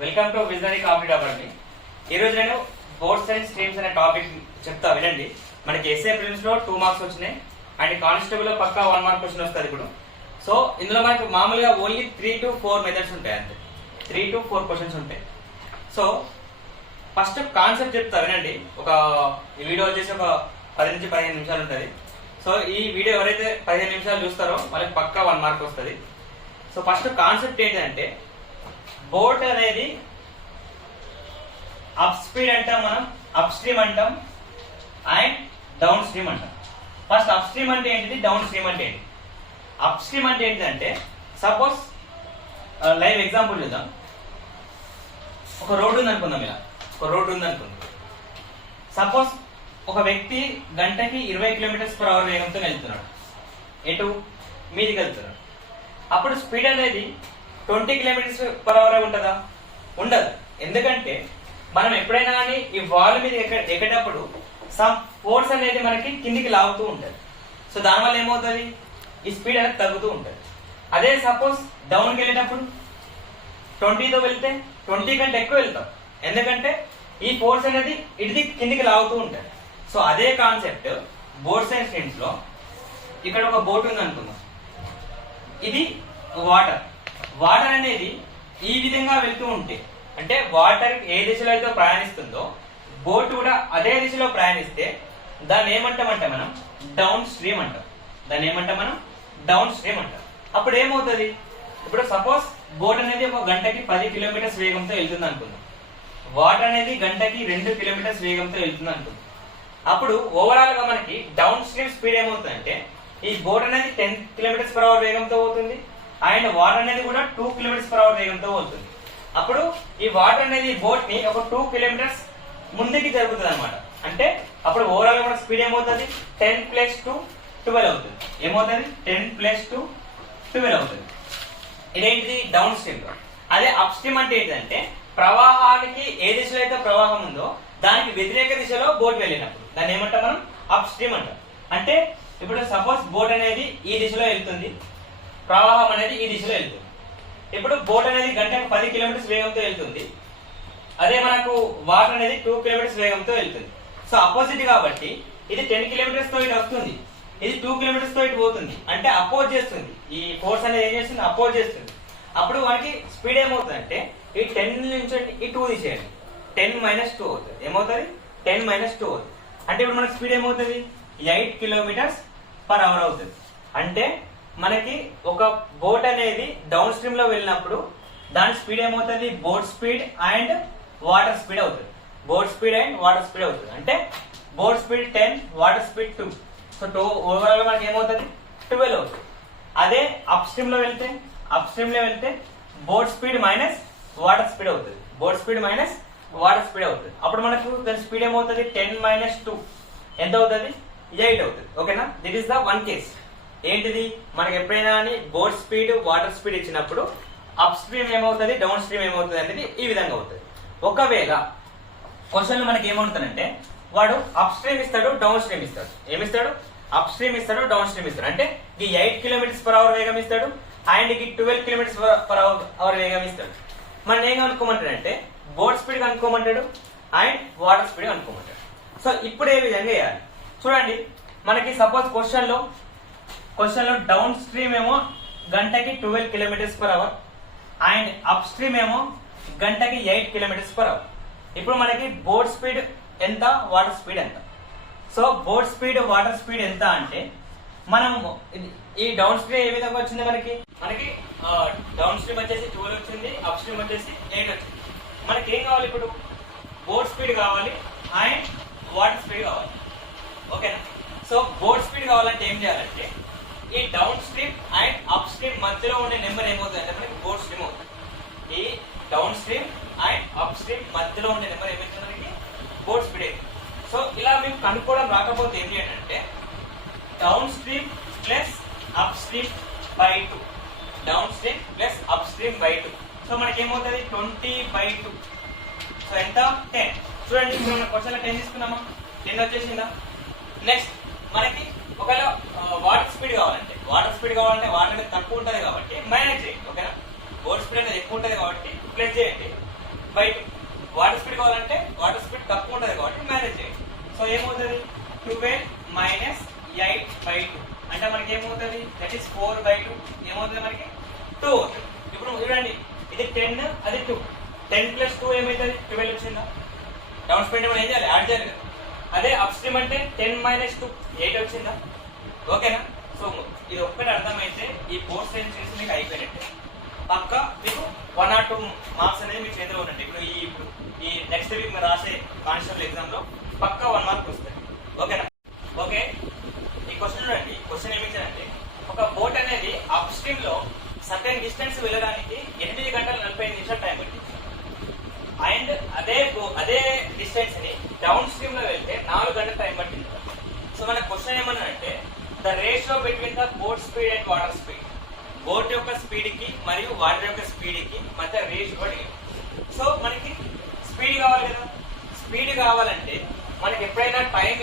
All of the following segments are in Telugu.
Welcome to visionary competitive academy. ఈ రోజు నేను బోర్డ్స్ అండ్ స్ట్రీమ్స్ అనే టాపిక్ చెప్తా వినండి. మనకి ఎస్ఏ ప్రిలిమ్స్ లో 2 మార్క్స్ వచ్చినాయి అండ్ కానిస్టేబుల్ లో పక్కా 1 మార్క్ క్వశ్చన్ వస్తుంది ఇప్పుడు. సో ఇందులో మనకి మామూలుగా ఓన్లీ 3 to 4 మెథడ్స్ ఉంటాయి, అంతే 3 to 4 క్వశ్చన్స్ ఉంటాయి. సో ఫస్ట్ కాన్సెప్ట్ చెప్తా వినండి. ఈ వీడియో వచ్చేసి ఒక 10 నుంచి 15 నిమిషాలు ఉంటుంది. సో ఈ వీడియో ఎవరైతే 15 నిమిషాలు చూస్తారో వాళ్ళకి పక్కా 1 మార్క్ వస్తుంది. సో ఫస్ట్ కాన్సెప్ట్ ఏంటంటే, బోట్ అనేది అప్ స్పీడ్ అంటాం, మనం అప్ స్ట్రీమ్ అంటాం అండ్ డౌన్ స్ట్రీమ్ అంటాం. ఫస్ట్ అప్ స్ట్రీమ్ అంటే ఏంటిది, డౌన్ స్ట్రీమ్ అంటే ఏంటి? అప్ స్ట్రీమ్ అంటే ఏంటిదంటే, సపోజ్ లైవ్ ఎగ్జాంపుల్ చూద్దాం. ఒక రోడ్డు ఉంది అనుకుందాం, ఇలా ఒక రోడ్డు ఉంది అనుకుందాం. సపోజ్ ఒక వ్యక్తి గంటకి 20 km/h వేగంతో వెళ్తున్నాడు, ఎటు మీదికి వెళ్తున్నాడు. అప్పుడు స్పీడ్ అనేది 20 km/h ఉంటుందా? ఉండదు. ఎందుకంటే మనం ఎప్పుడైనా కానీ ఈ వాల్ మీద ఎక్కేటప్పుడు సమ్ ఫోర్స్ అనేది మనకి కిందికి లాగుతూ ఉంటుంది. సో దానివల్ల ఏమవుతుంది, ఈ స్పీడ్ అనేది తగ్గుతూ ఉంటుంది. అదే సపోజ్ డౌన్కి వెళ్ళేటప్పుడు 20తో వెళ్తే 20 కంటే ఎక్కువ వెళ్తాం, ఎందుకంటే ఈ ఫోర్స్ అనేది ఇది కిందికి లాగుతూ ఉంటుంది. సో అదే కాన్సెప్ట్ బోట్స్ అండ్ స్ట్రీమ్స్ లో. ఇక్కడ ఒక బోట్ ఉంది అనుకుందాం, ఇది వాటర్ అనేది ఈ విధంగా వెళ్తూ ఉంటే, అంటే వాటర్ ఏ దిశలో అయితే ప్రయాణిస్తుందో బోట్ కూడా అదే దిశలో ప్రయాణిస్తే దాన్ని ఏమంటామంటే మనం డౌన్ స్ట్రీమ్ అంటాం. అప్పుడు ఏమవుతుంది, ఇప్పుడు సపోజ్ బోట్ అనేది ఒక గంటకి 10 km వేగంతో వెళ్తుంది అనుకుందాం, వాటర్ అనేది గంటకి 2 km వేగంతో వెళ్తుంది అనుకుందాం. అప్పుడు ఓవరాల్ గా మనకి డౌన్ స్ట్రీమ్ స్పీడ్ ఏమవుతుందంటే, ఈ బోట్ అనేది 10 km/h వేగంతో పోతుంది అండ్ వాటర్ అనేది కూడా 2 km/h వేగంతో పోతుంది. అప్పుడు ఈ వాటర్ అనేది బోట్ ని ఒక 2 km ముందుకి జరుగుతుంది అనమాట. అంటే అప్పుడు ఓవరాల్ మన స్పీడ్ ఏమవుతుంది, 10 + 2 12 అవుతుంది. ఏమవుతుంది, 10 + 2 12 అవుతుంది. ఇదేంటిది డౌన్ స్ట్రీమ్. అదే అప్ స్ట్రీమ్ అంటే ఏంటంటే, ప్రవాహానికి ఏ దిశలో అయితే ప్రవాహం ఉందో దానికి వ్యతిరేక దిశలో బోట్ వెళ్ళినప్పుడు దాన్ని ఏమంటాం మనం అప్ స్ట్రీమ్ అంటాం. అంటే ఇప్పుడు సపోజ్ బోట్ అనేది ఈ దిశలో వెళ్తుంది, ప్రవాహం అనేది ఈ దిశలో వెళ్తుంది. ఇప్పుడు బోట్ అనేది గంటకు 10 km వేగంతో వెళ్తుంది, అదే మనకు వాటర్ అనేది 2 km వేగంతో వెళ్తుంది. సో అపోజిట్ కాబట్టి ఇది 10 km తో ఇటు వస్తుంది, ఇది 2 km తో ఇటు పోతుంది. అంటే అపోజ్ చేస్తుంది, ఈ ఫోర్స్ అనేది ఏం చేస్తుంది, అపోజ్ చేస్తుంది. అప్పుడు మనకి స్పీడ్ ఏమవుతుంది అంటే, ఈ 10 నుంచి ఈ 2 తీసేయండి, 10 - 2 అవుతుంది. ఏమవుతుంది, 10 - 2 అవుతుంది. అంటే ఇప్పుడు మనకి స్పీడ్ ఏమవుతుంది, 8 km/h అవుతుంది. అంటే మనకి ఒక బోట్ అనేది డౌన్ స్ట్రీమ్ లో వెళ్ళినప్పుడు దాని స్పీడ్ ఏమవుతుంది, boat speed and water speed అవుతుంది. అంటే boat speed 10, water speed 2. So overall మనకి ఏమవుతుంది, 12 అవుతుంది. అదే అప్ స్ట్రీమ్ లో వెళ్తే boat speed minus water speed అవుతుంది. అప్పుడు మనకు దాని స్పీడ్ ఏమవుతుంది, 10 - 2 ఎంత అవుతుంది, 8 అవుతుంది. ఓకేనా, దిట్ ఈస్ ద వన్ కేస్. ఏంటిది, మనకి ఎప్పుడైనా కానీ బోట్ స్పీడ్ వాటర్ స్పీడ్ ఇచ్చినప్పుడు అప్ స్ట్రీమ్ ఏమవుతుంది, డౌన్ స్ట్రీమ్ ఏమవుతుంది అనేది ఈ విధంగా అవుతుంది. ఒకవేళ క్వశ్చన్ మనకి ఏమవుతుందంటే, వాడు అప్ స్ట్రీమ్ ఇస్తాడు, డౌన్ స్ట్రీమ్ ఇస్తాడు. ఏమిస్తాడు, అప్ స్ట్రీమ్ ఇస్తాడు, డౌన్ స్ట్రీమ్ ఇస్తాడు. అంటే ఈ 8 km/h వేగం ఇస్తాడు అండ్ ఈ 12 km/h వేగం ఇస్తాడు. మనం ఏం కనుక్కోమంటాడంటే, బోట్ స్పీడ్ కనుక్కోమంటాడు అండ్ వాటర్ స్పీడ్ కనుక్కోమంటాడు. సో ఇప్పుడు ఏ విధంగా వేయాలి చూడండి. మనకి సపోజ్ క్వశ్చన్ లో డౌన్ స్ట్రీమ్ ఏమో గంటకి 12 km/h అండ్ అప్ స్ట్రీమ్ ఏమో గంటకి 8 km/h. ఇప్పుడు మనకి బోట్ స్పీడ్ ఎంత, వాటర్ స్పీడ్ ఎంత? So boat speed water speed ఎంత అంటే, మనం ఈ డౌన్ స్ట్రీమ్ ఏ విధంగా వచ్చింది, మనకి డౌన్ స్ట్రీమ్ వచ్చేసి 12 వచ్చింది, అప్ స్ట్రీమ్ వచ్చేసి 8 వచ్చింది. మనకి ఏం కావాలి, ఇప్పుడు బోట్ స్పీడ్ కావాలి అండ్ వాటర్ స్పీడ్ కావాలి. ఓకేనా, సో బోట్ స్పీడ్ కావాలంటే ఏం చేయాలంటే, ఈ down stream and up stream మధ్యలో ఉండే నెంబర్ ఏమవుతుంది అంటే మనకి బోట్ స్ట్రీమ్ అవుతుంది. ఈ down stream and up stream మధ్యలో ఉండే నెంబర్ ఏమవుతుంది, మనకి బోట్ స్పీడ్ అయింది. సో ఇలా మీకు కనుక్కోవడం రాకపోతే ఏం చేయండి అంటే, down stream plus up stream by 2, so మనకి ఏమవుతుంది 20/2. సో ఎంత, 10. చూడండి, ఇప్పుడు మన క్వశ్చన్ 10 తీసుకున్నామా, 10 వచ్చేసిందా. నెక్స్ట్ మనకి ఒకవేళ వాటర్ స్పీడ్ కావాలంటే వాటర్ అనేది తక్కువ ఉంటుంది కాబట్టి మైనస్ చేయండి. ఓకేనా, బోట్ స్పీడ్ అనేది ఎక్కువ ఉంటుంది కాబట్టి ప్లస్ చేయండి. బై 2. వాటర్ స్పీడ్ కావాలంటే వాటర్ స్పీడ్ తక్కువ ఉంటుంది కాబట్టి మేనేజ్ చేయండి. సో ఏమవుతుంది 12 మైనస్ 8/2 అంటే మనకి ఏమవుతుంది దట్ ఈస్ 4/2 ఏమవుతుంది మనకి 2 అవుతుంది. ఇప్పుడు చూడండి ఇది 10 అది 2 10 + 2 ఏమవుతుంది 12 వచ్చిందా. డౌన్ స్పీడ్ మనం ఏం చేయాలి యాడ్ చేయాలి కదా. అదే అప్ స్ట్రీమ్ అంటే 10 - 2 8 వచ్చిందా. ఓకేనా. సో ఇది ఒక్కటి అర్థమైతే ఈ కోర్స్ సైన్స్ మీకు అయిపోయినట్టే. పక్క మీకు 1 or 2 మార్క్స్ అనేది మీ చేతిలో ఉండండి. ఇప్పుడు ఈ నెక్స్ట్ వీక్ మీరు రాసే కానిస్టేబుల్ ఎగ్జామ్ లో పక్క 1 మార్క్ వస్తుంది. ఓకేనా. ఓకే ఈ క్వశ్చన్ చూడండి. క్వశ్చన్ ఏమి ఇచ్చారంటే ఒక బోట్ అనేది అప్ స్ట్రీమ్ లో సర్టెన్ డిస్టెన్స్ వెళ్ళడానికి 8 గంటల 45 నిమిషాలు టైం పట్టింది. అండ్ అదే డిస్టెన్స్ ని డౌన్ స్ట్రీమ్ లో వెళ్తే 4 గంటల టైం పట్టింది. సో మన క్వశ్చన్ ఏమన్నా అంటే the ratio between the boat speed and water speed. Boat యొక్క స్పీడ్ కి మరియు వాటర్ యొక్క స్పీడ్ కి మధ్య రేషియో అడిగారు. సో మనకి స్పీడ్ కావాలి కదా. స్పీడ్ కావాలంటే మనకి ఎప్పుడైనా టైం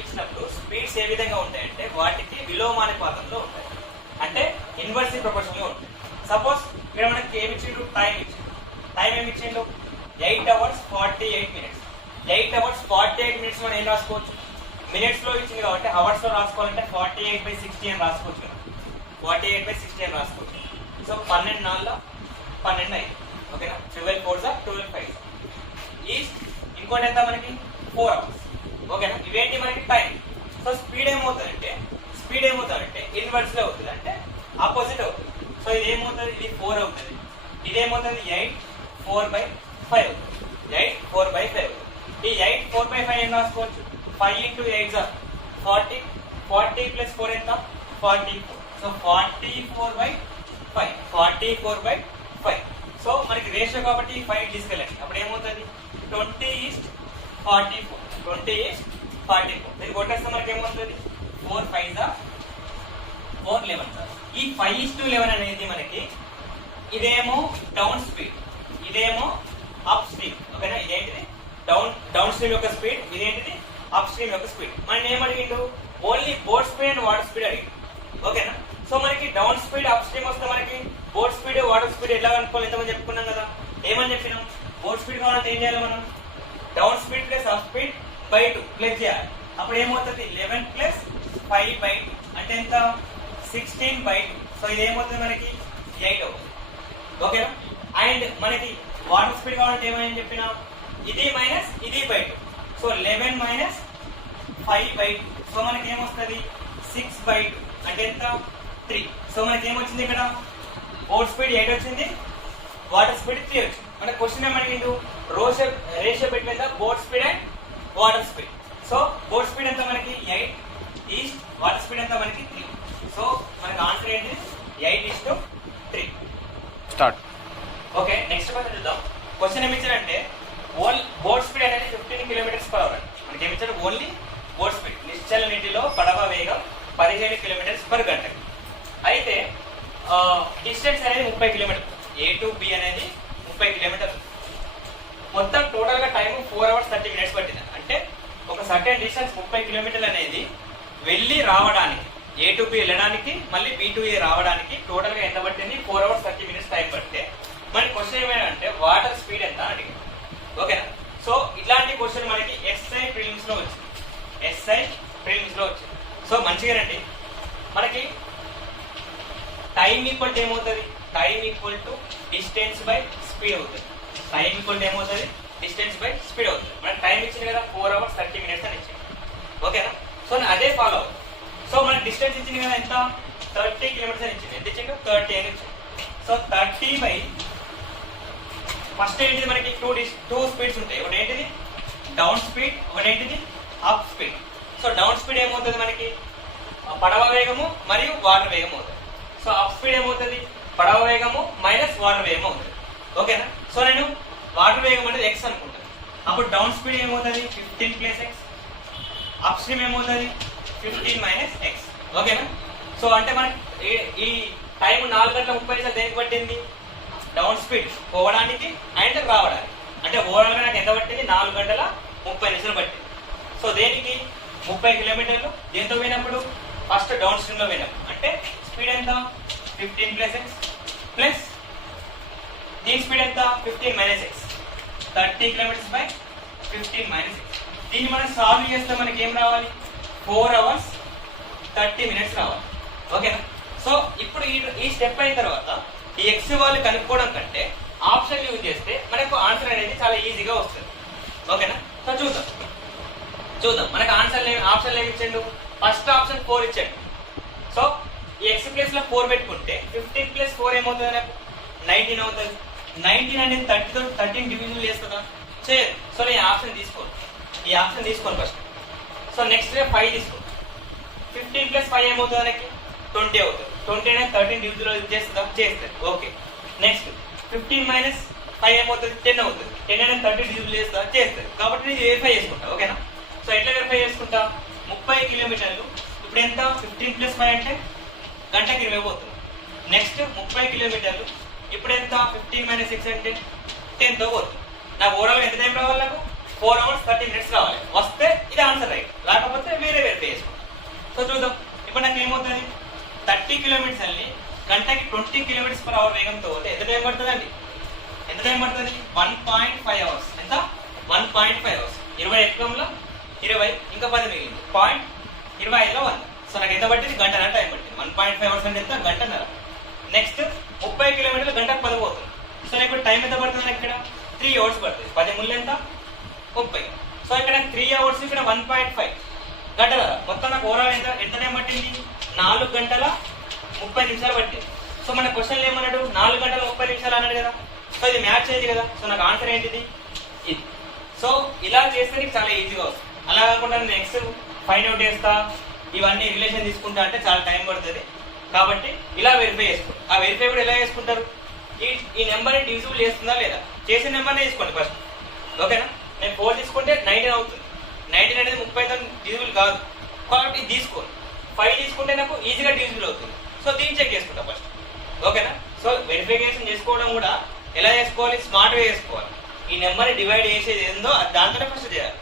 ఇచ్చినప్పుడు స్పీడ్స్ ఏ విధంగా ఉంటాయంటే వాటికి విలోమానుపాతంలో ఉంటాయి. అంటే ఇన్వర్స్లీ ప్రపోర్షనల్ గా ఉంటాయి. సపోజ్ ఇక్కడ మనకి ఏమి ఇచ్చిండు టైం ఏమి ఇచ్చిండు 8 hours 48 minutes. 8 hours 48 minutes మనం ఏం రాసుకోవచ్చు మినిట్స్ లో ఇచ్చింది కాబట్టి అవర్స్ లో రాసుకోవాలంటే 48/60 అని రాసుకోవచ్చు కదా. 48/60 అని రాసుకోవచ్చు. సో 12 4 12 అయింది. ఓకేనా. 12 4 12 5 ఈ ఇంకోటి ఎంత మనకి 4 hours. ఓకేనా. ఇవేంటి మనకి టైం. సో స్పీడ్ ఏమవుతుందంటే ఇన్వర్స్ లో అవుతుంది అంటే ఆపోజిట్ అవుతుంది. సో ఇది ఏమవుతుంది ఇది 4 అవుతుంది. ఇదేమవుతుంది 8 4/5 అవుతుంది. 8 4/5 అవుతుంది. ఈ 8 4/5 ఏం రాసుకోవచ్చు 5 × 8 40 40 + 4 ఎంత 44. సో 44/5 సో మనకి రేషియో కాబట్టి 5 తీసుకెళ్ళండి. అప్పుడు ఏమవుతుంది 20:44 ఇది కొట్టేస్తే మనకి ఏమవుతుంది 4 5 4 11. ఈ 5:11 అనేది మనకి ఇదేమో డౌన్ స్పీడ్ ఇదేమో అప్ స్ట్రీమ్. ఓకేనా. ఇదేంటిది డౌన్ స్ట్రీమ్ యొక్క స్పీడ్, ఇదేంటిది అప్ స్ట్రీమ్ యొక్క స్పీడ్. మనం ఏం అడిగిండు only boat speed and water speed అడిగిండు. ఓకేనా. సో మనకి డౌన్ స్పీడ్ అప్ స్ట్రీమ్ వస్తే మనకి బోట్ స్పీడ్ వాటర్ స్పీడ్ ఎలా అనుకోవాలి ఎంతమంది చెప్పుకున్నాం కదా. ఏమని చెప్పినాం బోట్ స్పీడ్ కావాలంటే ఏం చేయాలి మనం down speed plus up speed by 2 plus చేయాలి. అప్పుడు ఏమవుతుంది 11 + 5/2 అంటే ఎంత 16/2. సో ఇది ఏమవుతుంది మనకి 8 అవుతుంది. ఓకేనా. అండ్ మనకి వాటర్ స్పీడ్ కావాలంటే ఏమని చెప్పినా ఇది మైనస్ ఇది బై 2. సో 11 - 5/2. సో మనకి ఏమొస్తుంది 6/2 అంటే ఎంత 3. సో మనకి ఏమొచ్చింది ఇక్కడ బోట్ స్పీడ్ 8 వచ్చింది, వాటర్ స్పీడ్ 3 వచ్చింది. మన క్వశ్చన్ ఏమడిగిండు ratio between the boat speed and water speed. So boat speed ఎంత మనకి 8 ఈస్ట్, వాటర్ స్పీడ్ ఎంత మనకి 3. సో మనకి ఆన్సర్ ఏంటి 8:3. స్టార్ట్. ఓకే నెక్స్ట్ క్వశ్చన్ చూద్దాం. క్వశ్చన్ ఏమి ఇచ్చారంటే బోట్ స్పీడ్ అనేది 15 km/h. మనకి ఏమి ఇచ్చారు ఓన్లీ బోట్ స్పీడ్. నిశ్చల నీటిలో పడవ వేగం 15 km/h. అయితే డిస్టెన్స్ అనేది 30 km. A to B అనేది 30 km. మొత్తం టోటల్ గా టైం 4 hours 30 minutes పట్టింది. అంటే ఒక సర్టెన్ డిస్టెన్స్ 30 km అనేది వెళ్ళి రావడానికి A to B వెళ్ళడానికి మళ్ళీ B to A రావడానికి టోటల్ గా ఎంత పట్టింది 4 hours 30 minutes టైం పడితే మన క్వశ్చన్ ఏమైనా వాటర్ స్పీడ్ ఎంత అని అడిగింది. ఓకేనా. సో ఇట్లాంటి క్వశ్చన్ మనకి SI ప్రిలిమ్స్ లో వచ్చింది. సో మంచిగానండి. మనకి టైం ఈక్వల్ ఏమవుతుంది time equal to distance by speed అవుతుంది. మనకి టైం ఇచ్చింది కదా 4 hours 30 minutes అని ఇచ్చింది. ఓకేనా. సో అదే ఫాలో అవుతుంది. సో మనకి డిస్టెన్స్ ఇచ్చింది కదా ఎంత 30 km అని ఇచ్చింది. ఎంత ఇచ్చిండు 30 అని ఇచ్చింది. సో 30 ఫస్ట్ ఏంటిది మనకి టూ స్పీడ్స్ ఉంటాయి. ఒకటి ఏంటిది డౌన్ స్పీడ్, ఒకటి ఏంటిది up speed. So down speed ఏమవుతుంది మనకి పడవ వేగము మరియు వాటర్ వేగం అవుతుంది. సో అప్ స్పీడ్ ఏమవుతుంది పడవ వేగము మైనస్ వాటర్ వేగం అవుతుంది. ఓకేనా. సో నేను వాటర్ వేగం అనేది x అనుకుంటాను. అప్పుడు డౌన్ స్పీడ్ ఏమవుతుంది 15 + x, అప్ స్ట్రీమ్ ఏమవుతుంది 15 - x. ఓకేనా. సో అంటే మనకి ఈ టైం 4 గంటల 30 నిమిషాలు దేనికి పట్టింది డౌన్ స్పీడ్ పోవడానికి అండ్ రావడానికి. అంటే ఓవరాల్ గా నాకు ఎంత పట్టింది 4 గంటల 30 నిమిషాలు పట్టింది. సో దేనికి 30 కిలోమీటర్లు దేంతో పోయినప్పుడు ఫస్ట్ డౌన్ స్ట్రీమ్ లో పోయినప్పుడు అంటే స్పీడ్ ఎంత 15 + x ప్లస్ దీని స్పీడ్ ఎంత 15 minus X 30 kilometres by 15 minus X. దీన్ని మనం సాల్వ్ చేస్తే మనకి ఏం రావాలి 4 hours 30 minutes రావాలి. ఓకేనా? సో ఇప్పుడు ఈ స్టెప్ అయిన తర్వాత ఈ ఎక్స్ వాల్యూ కనుక్కోవడం కంటే ఆప్షన్ యూజ్ చేస్తే మనకు ఆన్సర్ అనేది చాలా ఈజీగా వస్తుంది. ఓకేనా? సో చూద్దాం మనకు ఆప్షన్ ఏమి ఇచ్చాడు. ఫస్ట్ ఆప్షన్ 4 ఇచ్చాడు. సో ఈ ఎక్స్ ప్లేస్ లో 4 పెట్టుకుంటే 15 ప్లస్ 4 ఏమవుతుంది నాకు 19 అవుతుంది. 19 అనేది 30 తో 13 డివిజన్ చేస్తుందా చేయదు. సో నేను ఈ ఆప్షన్ తీసుకోను ఫస్ట్. సో నెక్స్ట్ 5 తీసుకో. 15 ప్లస్ 5 ఏమవుతుంది మనకి 20 అవుతుంది. 20 అనేది 13 డివిజన్ చేస్తుందా చేస్తుంది. ఓకే. నెక్స్ట్ 15 మైనస్ 5 ఏమవుతుంది 10 అవుతుంది. 10 అనేది 30 డివిజన్ చేస్తుందా చేస్తుంది. కాబట్టి నేను వెరిఫై చేసుకుంటా. ఓకేనా? సో ఎట్లా వెరిఫై చేసుకుంటా 30 కిలోమీటర్లు ఇప్పుడు ఎంత 15 ప్లస్ 5 అంటే గంటకి 20 పోతుంది. నెక్స్ట్ 30 కిలోమీటర్లు ఇప్పుడు ఎంత 15 మైనస్ 6 అంటే 10 తో పోతుంది. నాకు ఓవరాల్ ఎంత టైం రావాలి నాకు 4 hours 30 minutes రావాలి. వస్తే ఇది ఆన్సర్ రైట్, రాకపోతే వేరే వెరిఫై చేసుకుంటాం. సో చూద్దాం ఇప్పుడు నాకు ఏమవుతుంది 30 కిలోమీటర్స్ అని గంటకి 20 కిలోమీటర్స్ పర్ అవర్ వేగంతో పోతే ఎంత టైం పడుతుందండి? ఎంత టైం పడుతుంది 1.5 hours. ఎంత 1.5 hours. 20 ఎక్కంలో 20 ఇంకా 10 మిగిలింది 0.25లో 100. సో నాకు ఎంత పట్టింది గంటన్నర టైం పట్టింది. 1.5 hours అంటే ఎంత గంటన్నర. నెక్స్ట్ 30 కిలోమీటర్లు గంటకు 10 పోతుంది. సో ఇప్పుడు టైం ఎంత పడుతుంది ఇక్కడ 3 hours పడుతుంది. 10 ముళ్ళు ఎంత 30. సో ఇక్కడ 3 hours ఇక్కడ 1.5 గంటల మొత్తం నాకు ఓవరాల్ ఎంత టైం పట్టింది 4 గంటల 30 నిమిషాలు పట్టింది. సో మన క్వశ్చన్ ఏమన్నాడు 4 గంటల 30 నిమిషాలు అన్నాడు కదా. సో ఇది మ్యాచ్ అయ్యింది కదా. సో నాకు ఆన్సర్ ఏంటిది ఇది. సో ఇలా చేస్తే నీకు చాలా ఈజీగా వస్తుంది. అలా కాకుండా నేను నెక్స్ట్ ఫైండ్ అవుట్ చేస్తా ఇవన్నీ రిలేషన్ తీసుకుంటా అంటే చాలా టైం పడుతుంది. కాబట్టి ఇలా వెరిఫై చేసుకోండి. ఆ వెరిఫై కూడా ఎలా చేసుకుంటారు ఈ నెంబర్ని డివిజిబుల్ చేస్తుందా లేదా చేసిన నెంబర్నే తీసుకోండి ఫస్ట్. ఓకేనా? నేను 4 తీసుకుంటే 19 అవుతుంది. 19 అనేది 30తో డివిజిబుల్ కాదు కాబట్టి ఇది తీసుకోండి. 5 తీసుకుంటే నాకు ఈజీగా డివిజిబుల్ అవుతుంది. సో దీన్ని చెక్ చేసుకుంటా ఫస్ట్. ఓకేనా? సో వెరిఫికేషన్ చేసుకోవడం కూడా ఎలా చేసుకోవాలి స్మార్ట్గా చేసుకోవాలి. ఈ నెంబర్ని డివైడ్ చేసేది ఏందో దాంతోనే ఫస్ట్ చేయాలి.